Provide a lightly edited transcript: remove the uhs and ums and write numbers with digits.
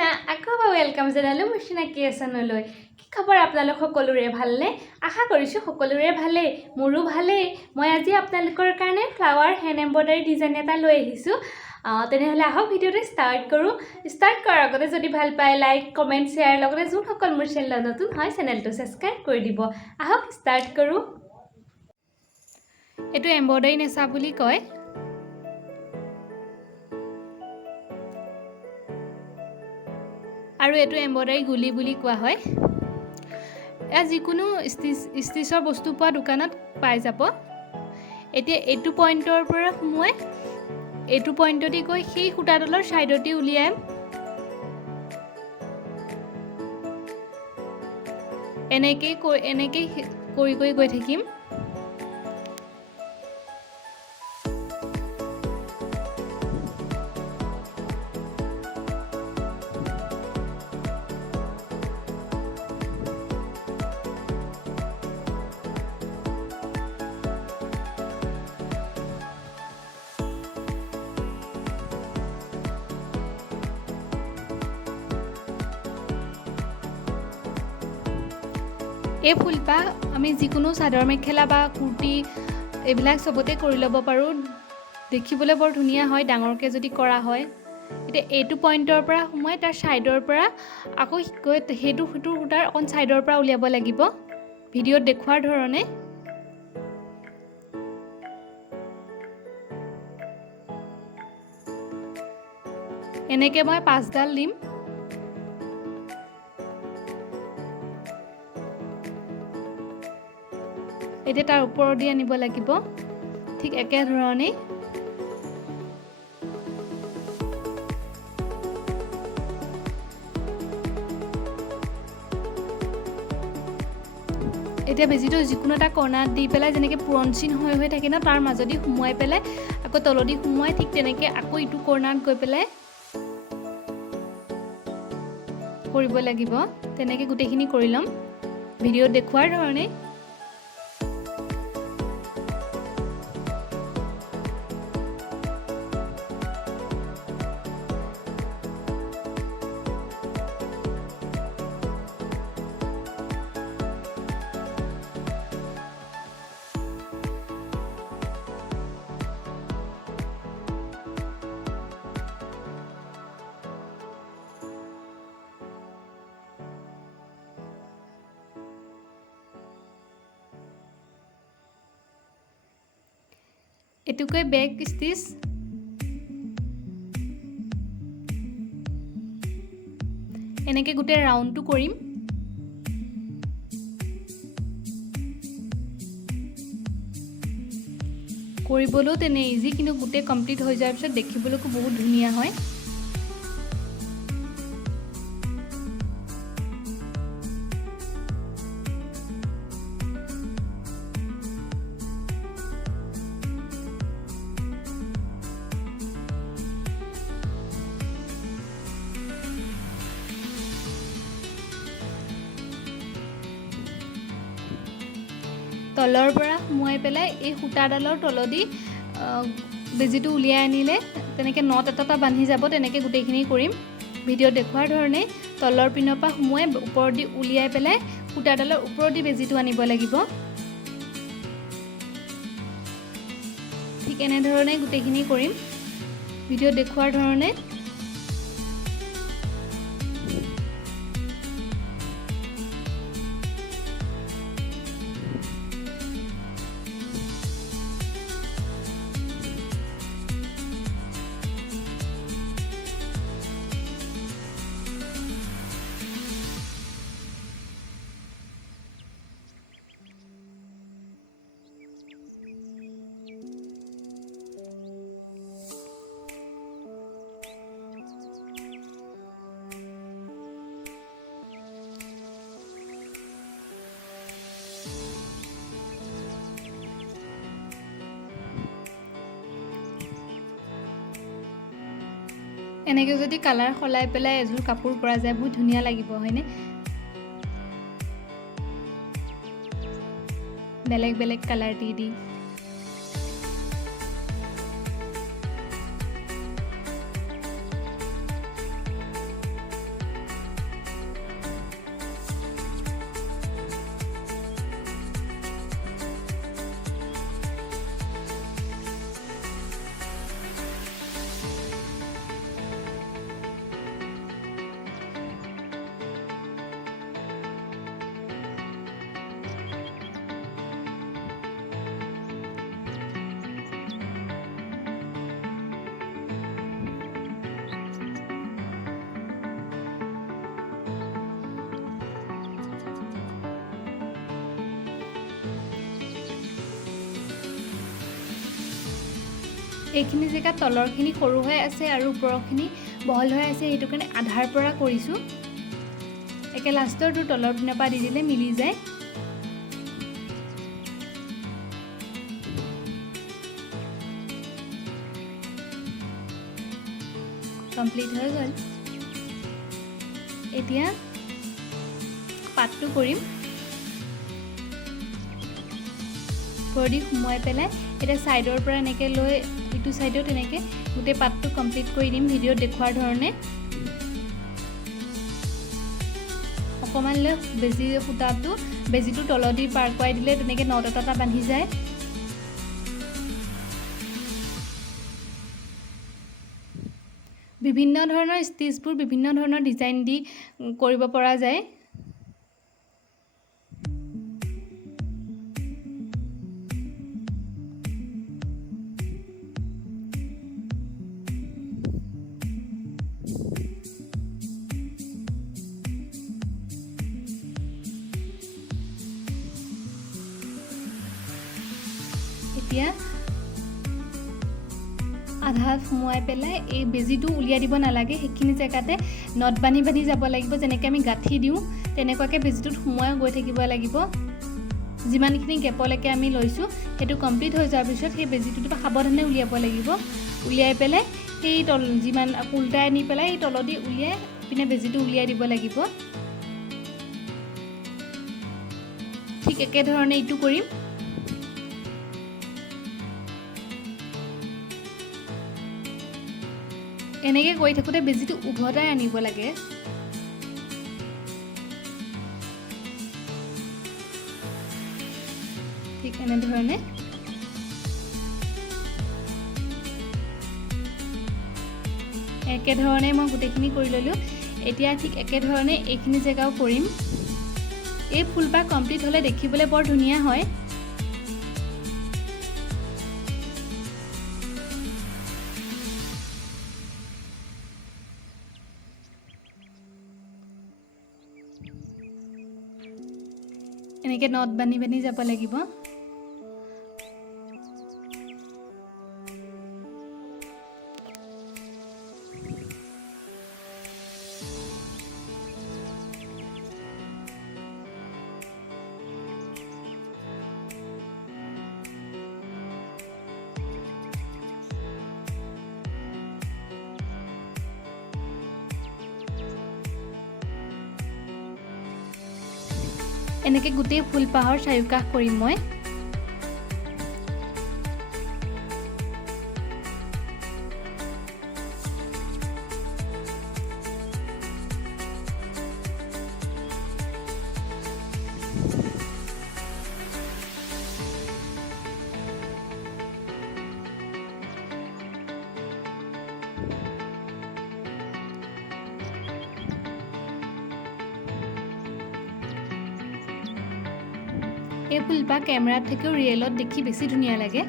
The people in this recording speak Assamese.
না আকৌ ওয়েলকাম জনালো MurshanaCreationলৈ কি খবৰ আপোনালোক সকলোৰে ভালনে আশা কৰিছো সকলোৰে ভালে মোৰো ভালে মই আজি আপোনালোকৰ কাৰণে ফ্লাৱাৰ হ্যান্ড এমব্ৰয়ডাৰী ডিজাইন এটা লৈ আহিছো তেনেহলে আহক ভিডিওটো ষ্টাৰ্ট কৰাৰ আগতে যদি ভাল পায় লাইক কমেন্ট শেয়াৰ লগতে যোন সকল মোৰ চেনেল নতুন হয় চেনেলটো সাবস্ক্ৰাইব কৰি দিব আহক ষ্টাৰ্ট কৰো এটো এমব্ৰয়ডাৰী নেচা বুলি কয় আৰু এটো এমব্ৰয়ডাৰী গুলি বুলি কোৱা হয় এ যিকোনো ষ্টিচৰ বস্তু পোৱা দোকানত পাই যাব এতিয়া এটো পইণ্টৰ পৰা মই এটো পইণ্টটি গৈ সেই খুটাডালৰ সাইডটি উলিয়াম এনেকৈ কৰি গৈ থাকিম এই ফুলপা আমি যিকোনো চাদৰ মেখেলা বা কুৰ্তি এইবিলাক সবতে কৰি ল'ব পাৰো দেখিবলৈ বৰ ধুনিয়া হয় ডাঙৰকে যদি কৰা হয় এটা এটো পইণ্টৰ পৰা মই তাৰ সাইডৰ পৰা আকৌ গৈ হেতু হুটাৰ অন সাইডৰ পৰা উলিয়াব লাগিব ভিডিওত দেখুৱাৰ ধৰণে এনেকে মই 5 ডাল দিম এতে তাৰ ওপৰ দি আনিব লাগিব ঠিক একে ধৰণে এতিয়া বেজিটো যিকোনো এটা কৰ্ণাত দি পেলাই যেনেকৈ পুৰণচিন হৈ থাকে না তাৰ মাজদি সুমুৱাই পেলাই আকৌ তলদি সুমুৱাই ঠিক তেনেকৈ আকৌ ইটো কৰ্ণাত গৈ পেলাই কৰিব লাগিব তেনেকৈ গুটেখিনি কৰি লম ভিডিওত দেখুৱাৰ ধৰণে এটুকৈ বেক স্টিচ এনেকৈ গোটেই ৰাউণ্ডটো কৰিম কৰিবলৈও তেনে ইজি কিন্তু গোটেই কমপ্লিট হৈ যোৱাৰ পিছত দেখিবলৈও বহুত ধুনীয়া হয় তলৰ পৰা মুৱাই পেলাই এই খুটাডালৰ তলদি বেজিটো উলিয়াই আনিলে তেনেকৈ নট এটা বান্ধি যাব তেনেকৈ গুটেইখিনি কৰিম ভিডিও দেখুৱাৰ ধৰণে তলৰ পিনৰ পৰা মুৱাই ওপৰ দি উলিয়াই পেলাই খুটাডালৰ ওপৰ দি বেজিটো আনিব লাগিব ঠিক এনে ধৰণে গুটেইখিনি কৰিম ভিডিও দেখুৱাৰ ধৰণে এনেকৈ যদি কালাৰ খলাই পেলাই এজোৰ কাপোৰ কৰা যায় বহুত ধুনীয়া লাগিব হয়নে বেলেগ বেলেগ কালাৰ দি এইখিনি জেগা তলৰখিনি সৰু হৈ আছে আৰু ওপৰৰখিনি বহল হৈ আছে, সেইটো কাৰণে আধাৰ পৰা কৰিছোঁ। একে লাষ্টৰটো তলৰ পিনৰ পৰা দি দিলে মিলি যায়। কমপ্লিট হৈ গ'ল। এতিয়া পাতটো কৰিম। ভৰি সোমোৱাই পেলাই এতিয়া ছাইডৰ পৰা এনেকৈ লৈ ইটো ছাইডত এনেকৈ গোটেই পাতটো কমপ্লিট কৰি দিম ভিডিঅ'ত দেখুৱাৰ ধৰণে। অকণমান লৈ বেজিটো তলদি পাৰ কৰাই দিলে তেনেকৈ নট এটা বান্ধি যায়। বিভিন্ন ধৰণৰ ষ্টিচবোৰ বিভিন্ন ধৰণৰ ডিজাইন দি কৰিব পৰা যায়। এতিয়া আধা সোমোৱাই পেলাই এই বেজিটো উলিয়াই দিব নালাগে, সেইখিনি জেগাতে নট বান্ধি যাব লাগিব। যেনেকৈ আমি গাঁঠি দিওঁ তেনেকুৱাকৈ বেজিটোত সোমোৱাই গৈ থাকিব লাগিব। যিমানখিনি গেপলৈকে আমি লৈছোঁ সেইটো কমপ্লিট হৈ যোৱাৰ পিছত সেই বেজিটোৰ পৰা সাৱধানে উলিয়াব লাগিব। উলিয়াই পেলাই সেই যিমান উল্টাই আনি পেলাই এই তলদি উলিয়াই পিনে বেজিটো উলিয়াই দিব লাগিব। ঠিক একেধৰণে এইটো কৰিম। এনেকৈ কৰি থাকোঁতে বেজিটো উভতাই আনিব লাগে। ঠিক এনেধৰণে একেধৰণে মই গোটেইখিনি কৰি ল'লোঁ। এতিয়া ঠিক একেধৰণে এইখিনি জেগাও কৰিম। এই ফুলপাহ কমপ্লিট হ'লে দেখিবলৈ বৰ ধুনীয়া হয়। এনেকৈ নট বান্ধি যাব লাগিব। এনেকৈ গোটেই ফুলপাহৰ চাৰিওকাষ কৰিম মই। এই ফুলপাহ কেমেৰাত থাকেও ৰিয়েলত দেখি বেছি ধুনীয়া লাগে।